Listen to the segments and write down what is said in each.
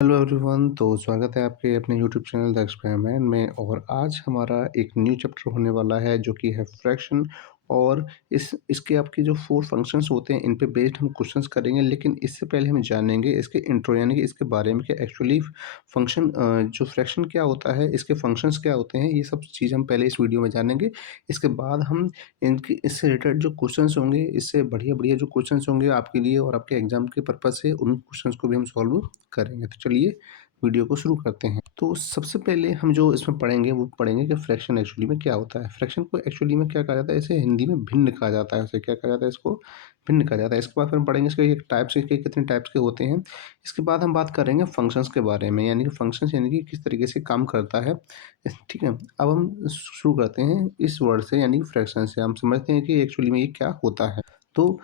Hello everyone, तो स्वागत है आपके अपने यूट्यूब चैनल द एक्सपेरिमेंट में। और आज हमारा एक न्यू चैप्टर होने वाला है जो कि है फ्रैक्शन। और इसके आपके जो 4 फंक्शंस होते हैं इन पे बेस्ड हम क्वेश्चंस करेंगे। लेकिन इससे पहले हम जानेंगे इसके इंट्रो यानी कि इसके बारे में कि एक्चुअली फंक्शन जो फ्रैक्शन क्या होता है, इसके फंक्शंस क्या होते हैं, ये सब चीज़ हम पहले इस वीडियो में जानेंगे। इसके बाद हम इनकी इससे रिलेटेड जो क्वेश्चंस होंगे, इससे बढ़िया-बढ़िया जो क्वेश्चंस होंगे आपके लिए और आपके एग्ज़ाम के पर्पज़ से, उन क्वेश्चंस को भी हम सॉल्व करेंगे। तो चलिए वीडियो को शुरू करते हैं। तो सबसे पहले हम जो इसमें पढ़ेंगे वो पढ़ेंगे कि फ्रैक्शन एक्चुअली में क्या होता है। फ्रैक्शन को एक्चुअली में क्या कहा जाता है, इसे हिंदी में भिन्न कहा जाता है। इसे क्या कहा जाता है, इसको भिन्न कहा जाता है। इसके बाद फिर हम पढ़ेंगे इसके एक टाइप्स के कितने टाइप्स के होते हैं। इसके बाद हम बात करेंगे फंक्शंस के बारे में, यानी कि फंक्शंस यानी कि किस तरीके से काम करता है। ठीक है, अब हम शुरू करते हैं इस वर्ड से यानी फ्रैक्शन से। हम समझते हैं कि एक्चुअली में ये क्या होता है। तो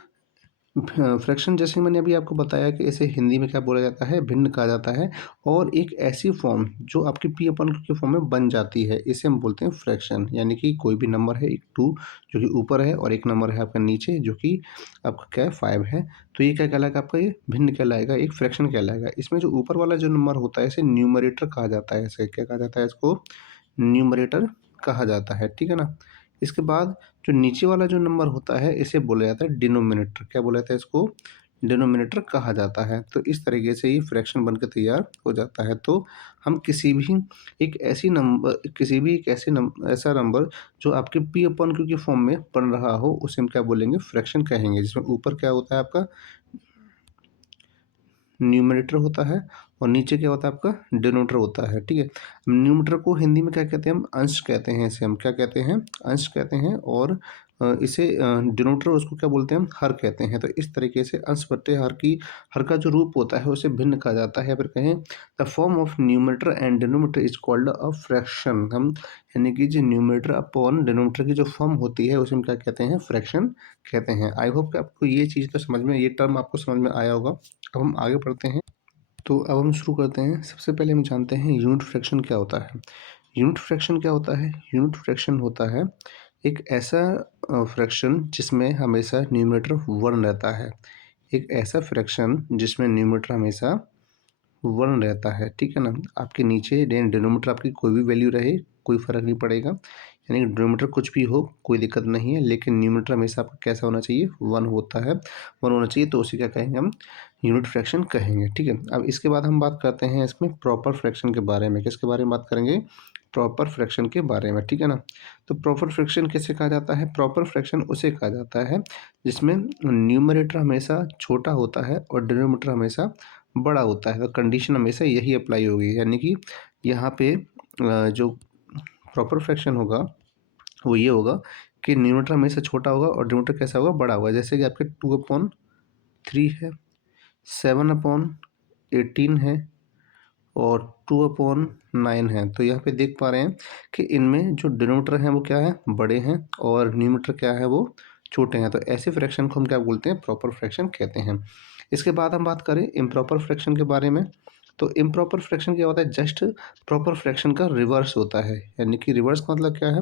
फ्रैक्शन जैसे मैंने अभी आपको बताया कि इसे हिंदी में क्या बोला जाता है, भिन्न कहा जाता है। और एक ऐसी फॉर्म जो आपकी पी अपन क्यू के फॉर्म में बन जाती है, इसे हम बोलते हैं फ्रैक्शन। यानी कि कोई भी नंबर है, एक 2 जो कि ऊपर है और एक नंबर है आपका नीचे जो कि आपका क्या है 5 है। तो ये क्या कहलाएगा, आपका ये भिन्न कहलाएगा, एक फ्रैक्शन कहलाएगा। इसमें जो ऊपर वाला जो नंबर होता है इसे न्यूमरेटर कहा जाता है। इसे क्या कहा जाता है, इसको न्यूमरेटर कहा जाता है। ठीक है ना। इसके बाद जो नीचे वाला जो नंबर होता है इसे बोला जाता है डिनोमिनेटर। क्या बोला जाता है, इसको डिनोमिनेटर कहा जाता है। तो इस तरीके से ये फ्रैक्शन बनकर तैयार हो जाता है। तो हम किसी भी एक ऐसी नंबर किसी भी एक ऐसा नंबर जो आपके पी अपन क्यू के फॉर्म में बन रहा हो उसे हम क्या बोलेंगे, फ्रैक्शन कहेंगे। जिसमें ऊपर क्या होता है आपका न्यूमरेटर होता है और नीचे क्या होता है आपका डिनोमिनेटर होता है। ठीक है, न्यूमरेटर को हिंदी में क्या कहते हैं, हम अंश कहते हैं। इसे हम क्या कहते हैं, अंश कहते हैं। और इसे डिनोमिनेटर उसको क्या बोलते हैं, हम हर कहते हैं। तो इस तरीके से अंश बट्टे हर का जो रूप होता है उसे भिन्न कहा जाता है। फिर कहें the form of numerator and denominator is called a fraction. हम यानी कि जो न्यूमरेटर अपॉन डिनोमिनेटर की जो फॉर्म होती है उसे हम क्या कहते हैं, फ्रैक्शन कहते हैं। आई होप कि आपको ये चीज़ तो समझ में, ये टर्म आपको समझ में आया होगा। अब हम आगे बढ़ते हैं। तो अब हम शुरू करते हैं। सबसे पहले हम जानते हैं यूनिट फ्रैक्शन क्या होता है। यूनिट फ्रैक्शन क्या होता है, यूनिट फ्रैक्शन होता है एक ऐसा फ्रैक्शन जिसमें हमेशा न्यूमरेटर 1 रहता है। एक ऐसा फ्रैक्शन जिसमें न्यूमरेटर हमेशा 1 रहता है। ठीक है ना। आपके नीचे डिनोमिनेटर आपकी कोई भी वैल्यू रहे, कोई फ़र्क नहीं पड़ेगा। यानी कि डिनोमिनेटर कुछ भी हो कोई दिक्कत नहीं है, लेकिन न्यूमरेटर हमेशा आपका कैसा होना चाहिए, 1 होता है, 1 होना चाहिए। तो उसे क्या कहेंगे, हम यूनिट फ्रैक्शन कहेंगे। ठीक है, अब इसके बाद हम बात करते हैं इसमें प्रॉपर फ्रैक्शन के बारे में। किसके बारे में बात करेंगे, प्रॉपर फ्रैक्शन के बारे में। ठीक है ना। तो प्रॉपर फ्रैक्शन किसे कहा जाता है, प्रॉपर फ्रैक्शन उसे कहा जाता है जिसमें न्यूमरेटर हमेशा छोटा होता है और डिनोमिनेटर हमेशा बड़ा होता है। तो कंडीशन हमेशा यही अप्लाई होगी। यानी कि यहाँ पे जो प्रॉपर फ्रैक्शन होगा वो ये होगा कि न्यूमरेटर हमेशा छोटा होगा और डिनोमिनेटर कैसा होगा, बड़ा होगा। जैसे कि आपके 2/3 है, 7/18 है और 2/9 है। तो यहाँ पे देख पा रहे हैं कि इनमें जो डिनोमिनेटर हैं वो क्या है, बड़े हैं और न्यूमरेटर क्या है, वो छोटे हैं। तो ऐसे फ्रैक्शन को हम क्या बोलते हैं, प्रॉपर फ्रैक्शन कहते हैं। इसके बाद हम बात करें इम्प्रॉपर फ्रैक्शन के बारे में। तो इम्प्रॉपर फ्रैक्शन क्या होता है, जस्ट प्रॉपर फ्रैक्शन का रिवर्स होता है। यानी कि रिवर्स का मतलब क्या है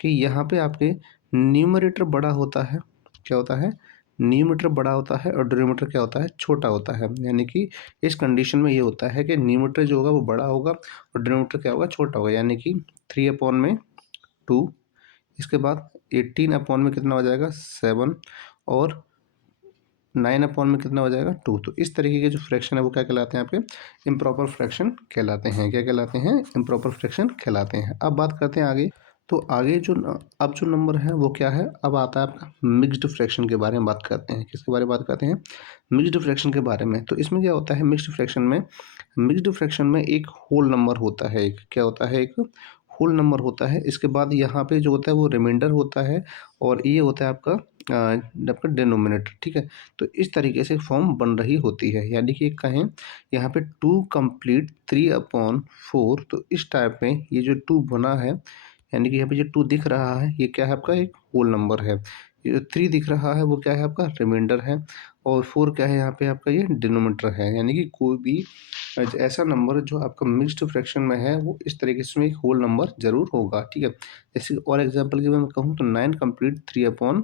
कि यहाँ पे आपके न्यूमरेटर बड़ा होता है। क्या होता है, न्यूमरेटर बड़ा होता है और डिनोमिनेटर क्या होता है, छोटा होता है। यानी कि इस कंडीशन में ये होता है कि न्यूमरेटर जो होगा वो बड़ा होगा और डिनोमिनेटर क्या होगा, छोटा होगा। यानी कि 3/2। इसके बाद 18 में कितना हो जाएगा, 7 और 9 कितना हो जाएगा, 2। तो इस तरीके के जो फ्रैक्शन है वो क्या कहलाते हैं, आपके इम्प्रॉपर फ्रैक्शन कहलाते हैं। क्या कहलाते हैं, इम्प्रॉपर फ्रैक्शन कहलाते हैं। अब बात करते हैं आगे। तो आगे अब जो नंबर है वो क्या है, अब आता है आपका मिक्स्ड फ्रैक्शन के बारे में बात करते हैं। किसके बारे में बात करते हैं, मिक्स्ड फ्रैक्शन के बारे में। तो इसमें क्या होता है, मिक्स्ड फ्रैक्शन में एक होल नंबर होता है। एक क्या होता है, एक होल नंबर होता है। इसके बाद यहाँ पे जो होता है वो रिमाइंडर होता है और ये होता है आपका डिनोमिनेटर। ठीक है। तो इस तरीके से फॉर्म बन रही होती है। यानी कि कहें यहाँ पे 2 कंप्लीट 3/4। तो इस टाइप में ये जो 2 बना है, यानी कि यहाँ पे जो 2 दिख रहा है ये क्या है, आपका एक होल नंबर है। ये 3 दिख रहा है वो क्या है, आपका रिमाइंडर है। और 4 क्या है, यहाँ पे आपका ये डिनोमिनेटर है। यानी कि कोई भी ऐसा नंबर जो आपका मिक्स्ड फ्रैक्शन में है वो इस तरीके से एक होल नंबर जरूर होगा। ठीक है। जैसे और एग्जाम्पल की मैं कहूँ तो 9 कंप्लीट 3/7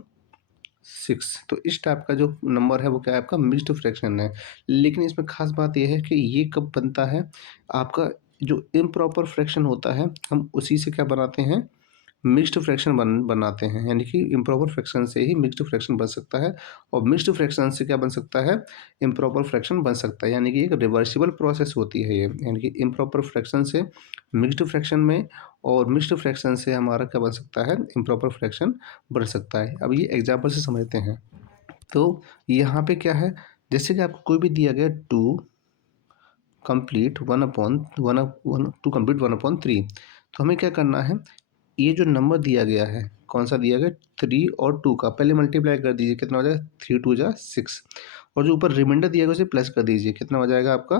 6। तो इस टाइप का जो नंबर है वो क्या है आपका मिक्स्ड फ्रैक्शन है। लेकिन इसमें ख़ास बात ये है कि ये कब बनता है, आपका जो इम्प्रॉपर फ्रैक्शन होता है हम उसी से क्या बनाते हैं, मिक्स्ड फ्रैक्शन बनाते हैं। यानी कि इम्प्रॉपर फ्रैक्शन से ही मिक्स्ड फ्रैक्शन बन सकता है और मिक्स्ड फ्रैक्शन से क्या बन सकता है, इम्प्रॉपर फ्रैक्शन बन सकता है। यानी कि एक रिवर्सिबल प्रोसेस होती है ये। यानी कि इम्प्रॉपर फ्रैक्शन से मिक्स्ड फ्रैक्शन में और मिक्स्ड फ्रैक्शन से हमारा क्या बन सकता है, इम्प्रॉपर फ्रैक्शन बन सकता है। अब ये एग्जाम्पल से समझते हैं। तो यहाँ पे क्या है, जैसे कि आपको कोई भी दिया गया टू कंप्लीट टू कंप्लीट 1/3। तो हमें क्या करना है, ये जो नंबर दिया गया है, कौन सा दिया गया, 3 और 2 का पहले मल्टीप्लाई कर दीजिए, कितना हो जाएगा, 3 2 जा 6। और जो ऊपर रिमाइंडर दिया गया उसे प्लस कर दीजिए, कितना हो जाएगा आपका,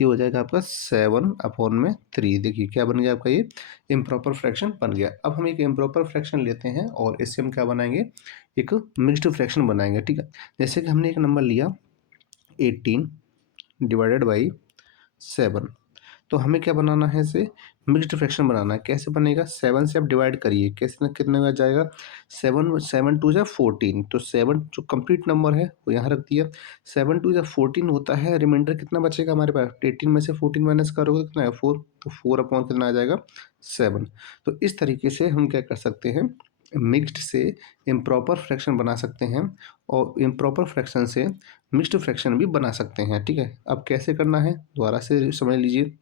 ये हो जाएगा आपका 7/3। देखिए क्या बन गया आपका, ये इम्प्रॉपर फ्रैक्शन बन गया। अब हम एक इम्प्रॉपर फ्रैक्शन लेते हैं और इससे हम क्या बनाएंगे, एक मिक्स्ड फ्रैक्शन बनाएंगे। ठीक है, जैसे कि हमने एक नंबर लिया 18 डिवाइडेड बाई 7। तो हमें क्या बनाना है, इसे मिक्स्ड फ्रैक्शन बनाना है। कैसे बनेगा, 7 से आप डिवाइड करिए, कैसे कितने में आ जाएगा, 7 7 2 जा 14। तो 7 जो कंप्लीट नंबर है वो यहाँ रख दिया, 7 2 जा 14 होता है। रिमाइंडर कितना बचेगा हमारे पास, 18 में से 14 माइनस करोगे कितना है, 4। तो 4 अपॉन कितना आ जाएगा, 7। तो इस तरीके से हम क्या कर सकते हैं, मिक्स्ड से इम्प्रॉपर फ्रैक्शन बना सकते हैं और इम्प्रॉपर फ्रैक्शन से मिक्स्ड फ्रैक्शन भी बना सकते हैं। ठीक है, अब कैसे करना है दोबारा से समझ लीजिए।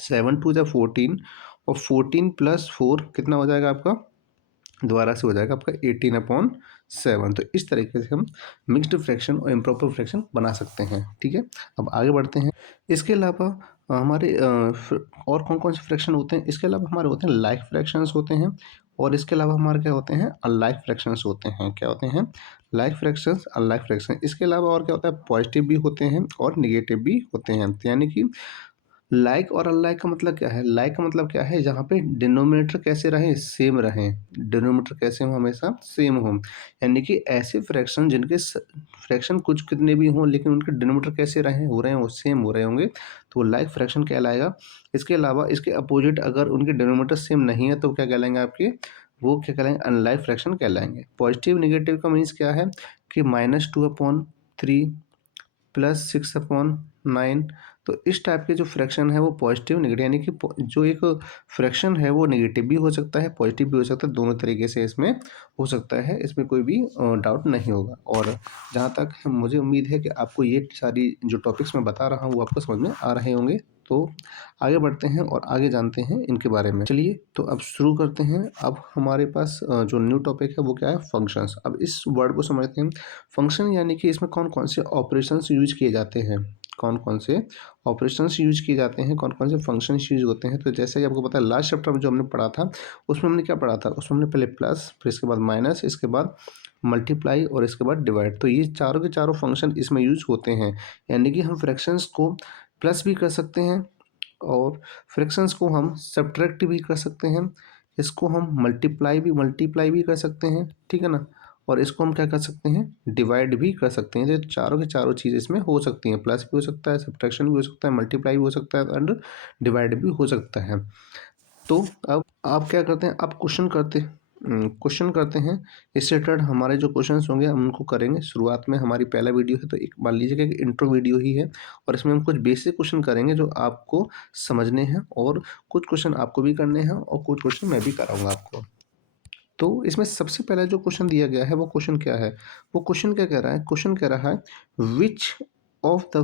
7 2 जा 14 और 14 प्लस 4 कितना हो जाएगा आपका, दोबारा से हो जाएगा आपका 18/7। तो इस तरीके से हम मिक्स्ड फ्रैक्शन और इम्प्रॉपर फ्रैक्शन बना सकते हैं। ठीक है, अब आगे बढ़ते हैं। इसके अलावा हमारे और कौन कौन से फ्रैक्शन होते हैं, इसके अलावा हमारे होते हैं लाइक फ्रैक्शंस होते हैं और इसके अलावा हमारे क्या होते हैं, अनलाइक फ्रैक्शंस होते हैं। क्या होते हैं, लाइक फ्रैक्शंस, अनलाइक फ्रैक्शन। इसके अलावा और क्या होता है, पॉजिटिव भी होते हैं और निगेटिव भी होते हैं। यानी कि लाइक और अनलाइक का मतलब क्या है, लाइक का मतलब क्या है, जहाँ पे डिनोमिनेटर कैसे रहे, सेम रहें। डिनोमिनेटर कैसे हो, हमेशा सेम हो। यानी कि ऐसे फ्रैक्शन जिनके फ्रैक्शन कुछ कितने भी हों लेकिन उनके डिनोमिनेटर कैसे रहे हो रहे हो, सेम हो रहे होंगे, तो वो लाइक फ्रैक्शन कहलाएगा। इसके अलावा इसके अपोजिट अगर उनके डिनोमिनेटर सेम नहीं है तो क्या कहलाएंगे आपके, वो क्या कहलाएंगे, अनलाइक फ्रैक्शन कहलाएंगे। पॉजिटिव निगेटिव का मीन्स क्या है कि -2/3 प्लस 6/9। तो इस टाइप के जो फ्रैक्शन है वो पॉजिटिव निगेटिव, यानी कि जो एक फ्रैक्शन है वो निगेटिव भी हो सकता है, पॉजिटिव भी हो सकता है, दोनों तरीके से इसमें हो सकता है। इसमें कोई भी डाउट नहीं होगा। और जहाँ तक मुझे उम्मीद है कि आपको ये सारी जो टॉपिक्स मैं बता रहा हूँ वो आपको समझ में आ रहे होंगे। तो आगे बढ़ते हैं और आगे जानते हैं इनके बारे में। चलिए तो अब शुरू करते हैं। अब हमारे पास जो न्यू टॉपिक है वो क्या है, फंक्शंस। अब इस वर्ड को समझते हैं। फंक्शन यानी कि इसमें कौन कौन से ऑपरेशंस यूज किए जाते हैं, कौन कौन से ऑपरेशंस यूज किए जाते हैं, कौन कौन से फंक्शंस यूज होते हैं। तो जैसे कि आपको पता है लास्ट चैप्टर में जो हमने पढ़ा था उसमें हमने क्या पढ़ा था, उसमें हमने पहले प्लस, फिर इसके बाद माइनस, इसके बाद मल्टीप्लाई और इसके बाद डिवाइड। तो ये चारों के चारों फंक्शन इसमें यूज होते हैं। यानी कि हम फ्रैक्शंस को प्लस भी कर सकते हैं और फ्रैक्शंस को हम सब्ट्रैक्ट भी कर सकते हैं, इसको हम मल्टीप्लाई भी कर सकते हैं। ठीक है ना, और इसको हम क्या कर सकते हैं, डिवाइड भी कर सकते हैं। तो चारों की चारों चीज़ इसमें हो सकती हैं, प्लस भी हो सकता है, सब्ट्रैक्शन भी हो सकता है, मल्टीप्लाई भी हो सकता है एंड डिवाइड भी हो सकता है। तो अब आप क्या करते हैं, आप क्वेश्चन करते हैं। इससे रिलेटेड हमारे जो क्वेश्चंस होंगे हम उनको करेंगे। शुरुआत में हमारी पहला वीडियो है तो एक मान लीजिए कि एक इंट्रो वीडियो ही है और इसमें हम कुछ बेसिक क्वेश्चन करेंगे जो आपको समझने हैं और कुछ क्वेश्चन आपको भी करने हैं और कुछ क्वेश्चन मैं भी कराऊंगा आपको। तो इसमें सबसे पहला जो क्वेश्चन दिया गया है वो क्वेश्चन क्या है, वो क्वेश्चन क्या कह रहा है, क्वेश्चन कह रहा है which of the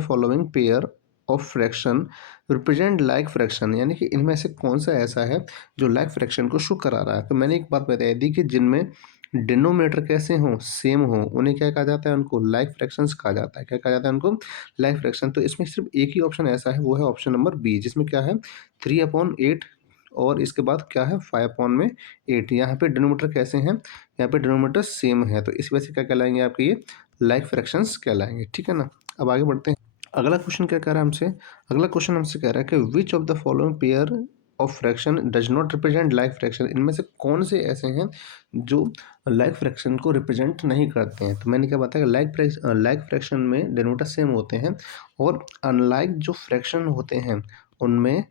following pair of fraction represent like fraction. यानी कि इनमें से कौन सा ऐसा है जो लाइक फ्रैक्शन को शो करा रहा है। तो मैंने एक बात बताई थी कि जिनमें डिनोमिनेटर कैसे हों, सेम हो, उन्हें क्या कहा जाता है, उनको लाइक फ्रैक्शंस कहा जाता है। क्या कहा जाता है उनको, लाइक फ्रैक्शन। तो इसमें सिर्फ एक ही ऑप्शन ऐसा है, वो है ऑप्शन नंबर बी, जिसमें क्या है 3/8 और इसके बाद क्या है 5/8। यहाँ पे डिनोमिनेटर कैसे हैं, यहाँ पे डिनोमिनेटर सेम है, तो इस वजह से क्या कहलाएंगे आपके ये लाइक फ्रैक्शंस कहलाएंगे। ठीक है ना, अब आगे बढ़ते हैं। अगला क्वेश्चन क्या कह रहा है हमसे, अगला क्वेश्चन हमसे कह रहा है कि which of the following pair of fraction does not represent like fraction. इनमें से कौन से ऐसे हैं जो लाइक फ्रैक्शन को रिप्रेजेंट नहीं करते हैं। तो मैंने क्या बताया, लाइक फ्रैक्शन में डिनोमिनेटर सेम होते हैं और अनलाइक जो फ्रैक्शन होते हैं उनमें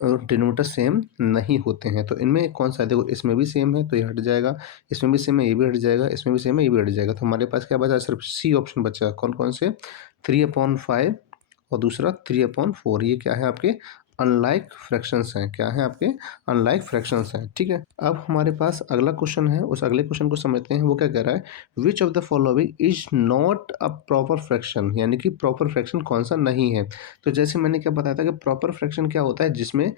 डिनोमिनेटर सेम नहीं होते हैं। तो इनमें कौन सा है, देखो इसमें भी सेम है तो ये हट जाएगा, इसमें भी सेम है ये भी हट जाएगा, इसमें भी सेम है ये भी हट जाएगा। तो हमारे पास क्या बचा, सिर्फ सी ऑप्शन बचा। कौन कौन से, 3/5 और दूसरा 3/4। ये क्या है आपके अनलाइक फ्रैक्शंस हैं। क्या है आपके अनलाइक फ्रैक्शंस हैं, ठीक है। अब हमारे पास अगला क्वेश्चन है, उस अगले क्वेश्चन को समझते हैं। वो क्या कह रहा है, which of the following is not a proper fraction, यानी कि प्रॉपर फ्रैक्शन कौन सा नहीं है। तो जैसे मैंने क्या बताया था कि प्रॉपर फ्रैक्शन क्या होता है, जिसमें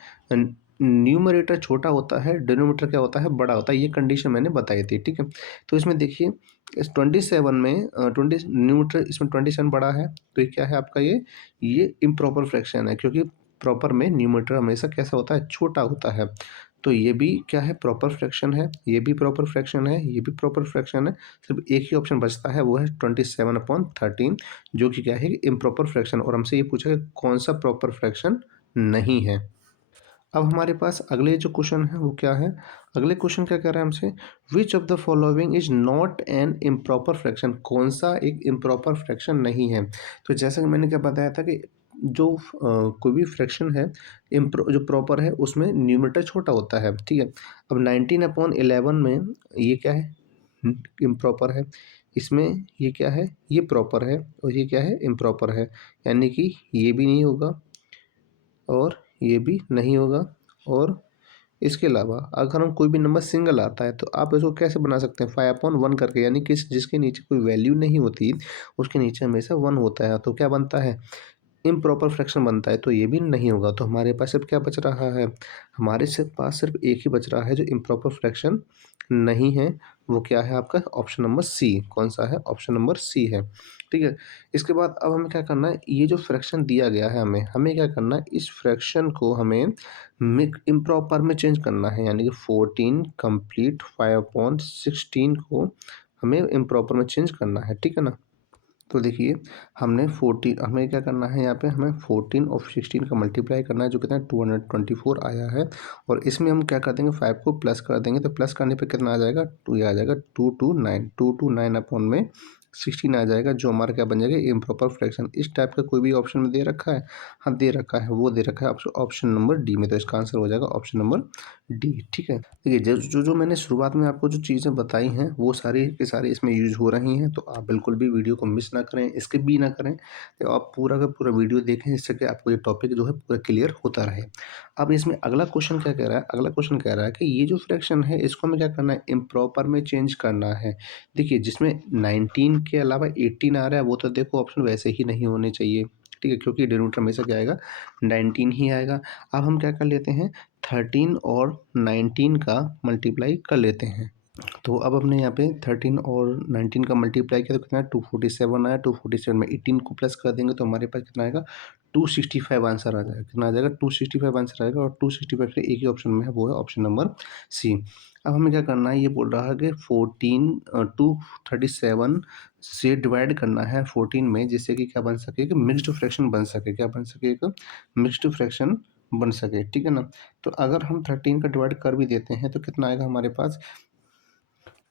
न्यूमरेटर छोटा होता है, डिनोमिनेटर क्या होता है, बड़ा होता है। ये कंडीशन मैंने बताई थी, ठीक है। तो इसमें देखिए इस 27 में 20 न्यूमरेटर, इसमें 27 बड़ा है, तो ये क्या है आपका, ये इम्प्रॉपर फ्रैक्शन है, क्योंकि प्रॉपर में न्यूमरेटर हमेशा कैसा होता है, छोटा होता है। तो ये भी क्या है, प्रॉपर फ्रैक्शन है, ये भी प्रॉपर फ्रैक्शन है, ये भी प्रॉपर फ्रैक्शन है। सिर्फ एक ही ऑप्शन बचता है, वो है 27/13, जो कि क्या है, इम्प्रॉपर फ्रैक्शन। और हमसे ये पूछा कि कौन सा प्रॉपर फ्रैक्शन नहीं है। अब हमारे पास अगले जो क्वेश्चन है वो क्या है, अगले क्वेश्चन क्या कह रहा है हमसे, which of the following is not an improper fraction, कौन सा एक इम्प्रॉपर फ्रैक्शन नहीं है। तो जैसा कि मैंने क्या बताया था कि जो कोई भी फ्रैक्शन है, जो प्रॉपर है उसमें न्यूमरेटर छोटा होता है, ठीक है। अब 19/11 में ये क्या है, इम्प्रॉपर है। इसमें ये क्या है, ये प्रॉपर है, और ये क्या है, इम्प्रॉपर है। यानी कि ये भी नहीं होगा और ये भी नहीं होगा। और इसके अलावा अगर हम कोई भी नंबर सिंगल आता है तो आप इसको कैसे बना सकते हैं, 5/1 करके, यानी कि जिसके नीचे कोई वैल्यू नहीं होती उसके नीचे हमेशा 1 होता है, तो क्या बनता है, इम्प्रॉपर फ्रैक्शन बनता है। तो ये भी नहीं होगा। तो हमारे पास सिर्फ क्या बच रहा है, हमारे पास सिर्फ एक ही बच रहा है जो इम्प्रॉपर फ्रैक्शन नहीं है। वो क्या है आपका, ऑप्शन नंबर सी। कौन सा है, ऑप्शन नंबर सी है, ठीक है। इसके बाद अब हमें क्या करना है, ये जो फ्रैक्शन दिया गया है हमें हमें क्या करना है, इस फ्रैक्शन को हमें इम्प्रॉपर में चेंज करना है। यानी कि 14 कंप्लीट 5/16 को हमें इम्प्रॉपर में चेंज करना है, ठीक है ना। तो देखिए हमने 14, हमें क्या करना है, यहाँ पे हमें 14 और 16 का मल्टीप्लाई करना है, जो कितना 224 आया है। और इसमें हम क्या कर देंगे, 5 को प्लस कर देंगे, तो प्लस करने पे कितना आ जाएगा, 2, ये आ जाएगा 229 अपॉन में 16 आ जाएगा, जो हमारा क्या बन जाएगा, इम्प्रॉपर फ्रैक्शन। इस टाइप का कोई भी ऑप्शन में दे रखा है, हाँ दे रखा है, वो दे रखा है ऑप्शन नंबर डी में। तो इसका आंसर हो जाएगा ऑप्शन नंबर डी, ठीक है। देखिए जो जो जो मैंने शुरुआत में आपको जो चीज़ें बताई हैं वो सारी की सारी इसमें यूज हो रही हैं। तो आप बिल्कुल भी वीडियो को मिस ना करें, स्किप भी ना करें, तो आप पूरा का पूरा वीडियो देखें, जिससे कि आपको ये टॉपिक जो है पूरा क्लियर होता रहे। अब इसमें अगला क्वेश्चन क्या कह रहा है, अगला क्वेश्चन कह रहा है कि ये जो फ्रैक्शन है इसको हमें क्या करना है, इम्प्रॉपर में चेंज करना है। देखिए जिसमें 19 के अलावा 18 आ रहा है वो तो देखो ऑप्शन वैसे ही नहीं होने चाहिए, ठीक है, क्योंकि डिनोमिनेटर हमेशा क्या आएगा, 19 ही आएगा। अब हम क्या कर लेते हैं, 13 और 19 का मल्टीप्लाई कर लेते हैं। तो अब हमने यहाँ पे 13 और 19 का मल्टीप्लाई किया तो कितना 247 आया। 247 में 18 को प्लस कर देंगे तो हमारे पास कितना आएगा, 265 आंसर आ जाएगा। कितना आ जाएगा, 265 आंसर आएगा। और 265 से एक ही ऑप्शन में है, वो है ऑप्शन नंबर सी। अब हमें क्या करना है, ये बोल रहा है कि 237 से डिवाइड करना है 14 में, जिससे कि क्या बन सके, कि मिक्स्ड फ्रैक्शन बन सके। क्या बन सके, एक मिक्स्ड फ्रैक्शन बन सके, ठीक है ना। तो अगर हम 13 का डिवाइड कर भी देते हैं तो कितना आएगा हमारे पास,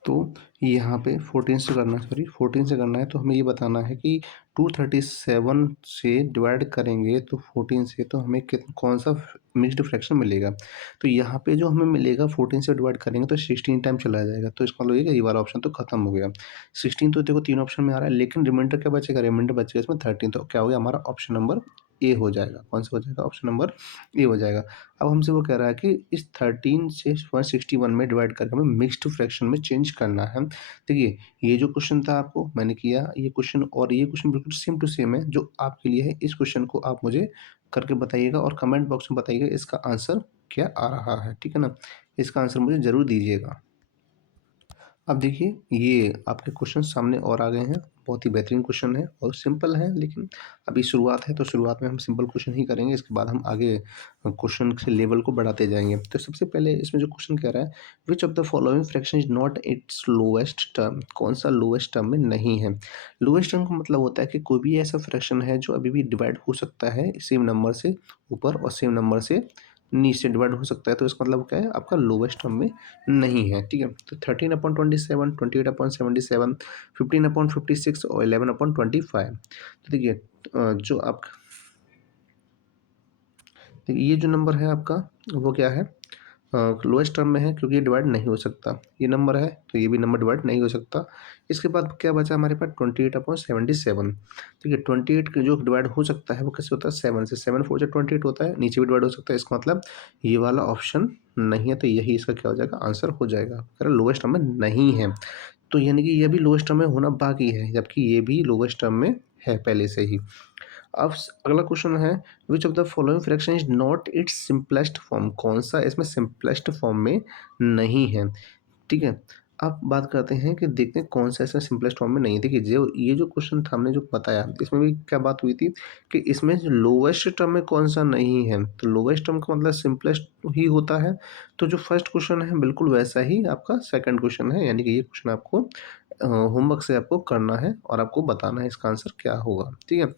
तो यहाँ पे 14 से करना, सॉरी 14 से करना है। तो हमें ये बताना है कि 237 से डिवाइड करेंगे तो 14 से, तो हमें कौन सा मिक्स्ड फ्रैक्शन मिलेगा। तो यहाँ पे जो हमें मिलेगा 14 से डिवाइड करेंगे तो 16 टाइम चला जाएगा। तो इसका मतलब ये वाला ऑप्शन तो खत्म हो गया। 16 तो देखो तीन ऑप्शन में आ रहा है, लेकिन रिमाइंडर क्या बचेगा, रिमाइंडर बचेगा इसमें 13। तो क्या हो गया, हमारा ऑप्शन नंबर ए हो जाएगा। कौन सा हो जाएगा, ऑप्शन नंबर ए हो जाएगा। अब हमसे वो कह रहा है कि इस 13 से 161 में डिवाइड करके हमें मिक्स्ड फ्रैक्शन में चेंज करना है। देखिए ये जो क्वेश्चन था आपको मैंने किया, ये क्वेश्चन और ये क्वेश्चन बिल्कुल सेम टू सेम है जो आपके लिए है। इस क्वेश्चन को आप मुझे करके बताइएगा और कमेंट बॉक्स में बताइएगा इसका आंसर क्या आ रहा है, ठीक है ना। इसका आंसर मुझे ज़रूर दीजिएगा। अब देखिए ये आपके क्वेश्चन सामने और आ गए हैं। बहुत ही बेहतरीन क्वेश्चन है और सिंपल है, लेकिन अभी शुरुआत है तो शुरुआत में हम सिंपल क्वेश्चन ही करेंगे। इसके बाद हम आगे क्वेश्चन के लेवल को बढ़ाते जाएंगे। तो सबसे पहले इसमें जो क्वेश्चन कह रहा है, which of the following fraction is not it's lowest term, कौन सा लोएस्ट टर्म में नहीं है। लोएस्ट टर्म का मतलब होता है कि कोई भी ऐसा फ्रैक्शन है जो अभी भी डिवाइड हो सकता है सेम नंबर से ऊपर और सेम नंबर से नीचे डिवाइड हो सकता है। तो इसका मतलब क्या है, आपका लोएस्ट टर्म में नहीं है, ठीक है। तो 13/27, 28/77, 15/56 और 11/25। तो देखिए जो आप देखिए ये जो नंबर है आपका वो क्या है, लोएस्ट टर्म में है क्योंकि ये डिवाइड नहीं हो सकता। ये नंबर है तो ये भी नंबर डिवाइड नहीं हो सकता। इसके बाद क्या बचा हमारे पास 28/77। ठीक है, 28 का जो डिवाइड हो सकता है वो कैसे होता है, 7 से। 7 4 जा 28 होता है, नीचे भी डिवाइड हो सकता है। इसका मतलब ये वाला ऑप्शन नहीं है, तो यही इसका क्या हो जाएगा, आंसर हो जाएगा। अगर लोएस्ट टर्म में नहीं है तो यानी कि ये भी लोएस्ट टर्म में होना बाकी है, जबकि ये भी लोएस्ट टर्म में है पहले से ही। अब अगला क्वेश्चन है, which of the following fraction is not it's simplest form, कौन सा इसमें सिंपलेस्ट फॉर्म में नहीं है। ठीक है, अब बात करते हैं कि देखते हैं कौन सा इसमें सिंपलेस्ट फॉर्म में नहीं है। देखिए जो ये जो क्वेश्चन था हमने जो बताया, इसमें भी क्या बात हुई थी कि इसमें लोवेस्ट टर्म में कौन सा नहीं है, तो लोवेस्ट टर्म का मतलब सिंपलेस्ट ही होता है। तो जो फर्स्ट क्वेश्चन है बिल्कुल वैसा ही आपका सेकंड क्वेश्चन है, यानी कि ये क्वेश्चन आपको होमवर्क से आपको करना है और आपको बताना है इसका आंसर क्या होगा। ठीक है,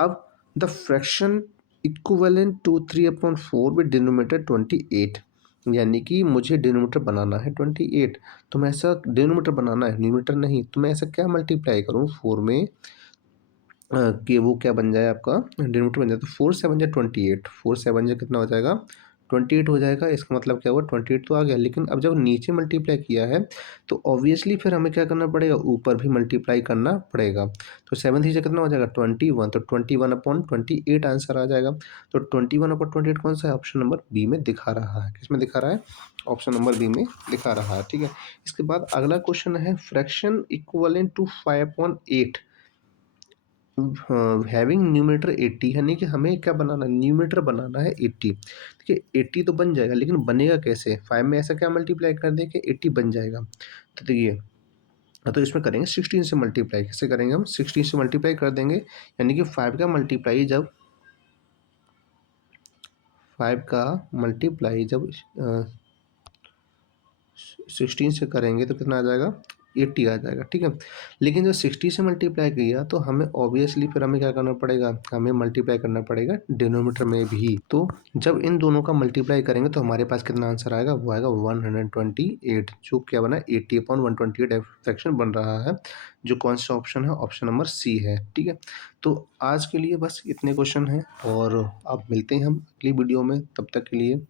अब the fraction equivalent to 3/4 with denominator 28, यानी कि मुझे डिनोमिनेटर बनाना है 28, तो मैं ऐसा डिनोमिनेटर बनाना है, न्यूमरेटर नहीं, तो मैं ऐसा क्या मल्टीप्लाई करूँ 4 में, कि वो क्या बन जाए आपका डिनोमिनेटर बन जाए, तो 4 7 जा 28, 4 7 जा कितना हो जाएगा 28 हो जाएगा। इसका मतलब क्या हुआ 28 तो आ गया, लेकिन अब जब नीचे मल्टीप्लाई किया है तो ऑब्वियसली फिर हमें क्या करना पड़ेगा, ऊपर भी मल्टीप्लाई करना पड़ेगा। तो 7 थ्री जा कितना हो जाएगा 21, तो 21/28 आंसर आ जाएगा। तो 21/28 कौन सा है, ऑप्शन नंबर बी में दिखा रहा है। किस में दिखा रहा है, ऑप्शन नंबर बी में दिखा रहा है। ठीक है, इसके बाद अगला क्वेश्चन है, fraction equivalent to 5/8 having numerator 80, यानी कि हमें क्या बनाना है, न्यूमरेटर बनाना है 80। देखिए 80 तो बन जाएगा, लेकिन बनेगा कैसे, 5 में ऐसा क्या मल्टीप्लाई कर दें कि 80 बन जाएगा। तो देखिए तो इसमें करेंगे 16 से मल्टीप्लाई। कैसे करेंगे हम, 16 से मल्टीप्लाई कर देंगे, यानी कि 5 का मल्टीप्लाई जब 5 का मल्टीप्लाई जब 16 से करेंगे तो कितना आ जाएगा 80 आ जाएगा। ठीक है, लेकिन जब 60 से मल्टीप्लाई किया तो हमें ऑब्वियसली फिर हमें क्या करना पड़ेगा, हमें मल्टीप्लाई करना पड़ेगा डिनोमिनेटर में भी। तो जब इन दोनों का मल्टीप्लाई करेंगे तो हमारे पास कितना आंसर आएगा, वो आएगा 128, जो क्या बना 80/128 फ्रैक्शन बन रहा है, जो कौन सा ऑप्शन है, ऑप्शन नंबर सी है। ठीक है, तो आज के लिए बस इतने क्वेश्चन हैं और आप मिलते हैं हम अगली वीडियो में, तब तक के लिए